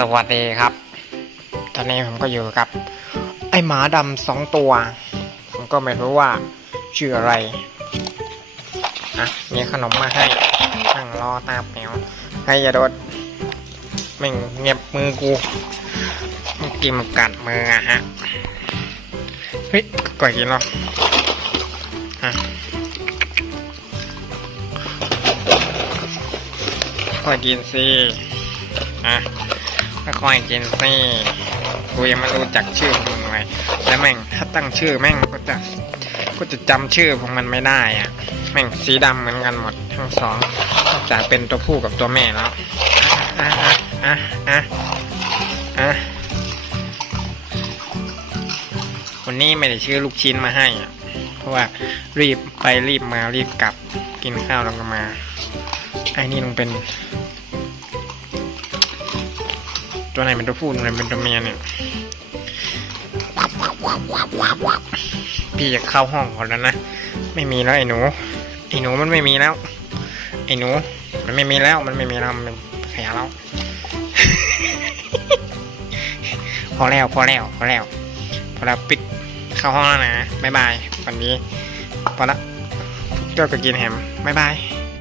สวัสดีครับ ตอนนี้ผมก็อยู่กับ ไอหมาดำสองตัว ผมก็ไม่รู้ว่าชื่ออะไรอะมีขนมมาให้นั่งรอตาแมวให้อยาโดดไม่งเงียบมือกูมันกินมันกัดมืออะฮะ เฮ้ยก่อยกินเหรออะก่อยกินสิ อะ ค่อยกินสิกูยังไม่รู้จักชื่อของมึงเลยแล้วแม่งถ้าตั้งชื่อแม่งก็จะก็จะจำชื่อของมันไม่ได้อะ แม่งสีดำเหมือนกันหมดทั้งสองนอกจากเป็นตัวผู้กับตัวแม่แล้วอะอะอะอะวันนี้ไม่ได้ชื่อลูกชิ้นมาให้อะเพราะว่ารีบไปรีบมารีบกลับกินข้าวแล้วก็มาไอ้นี่ลงเป็น ตัวไหนเป็นตัวผู้ตัวไหนเป็นตัวเมียเนี่ยพี่จะเข้าห้องก่อนแล้วนะ ไม่มีแล้วไอ้หนู ไอ้หนูมันไม่มีแล้ว ไอ้หนู มันไม่มีแล้ว มันไม่มีแล้วมันขยะแล้ว พอแล้ว พอแล้ว พอแล้ว พอแล้วปิดเข้าห้องแล้วนะบ๊ายบายวันนี้พอละเจ้าก็กินแฮมบ๊ายบาย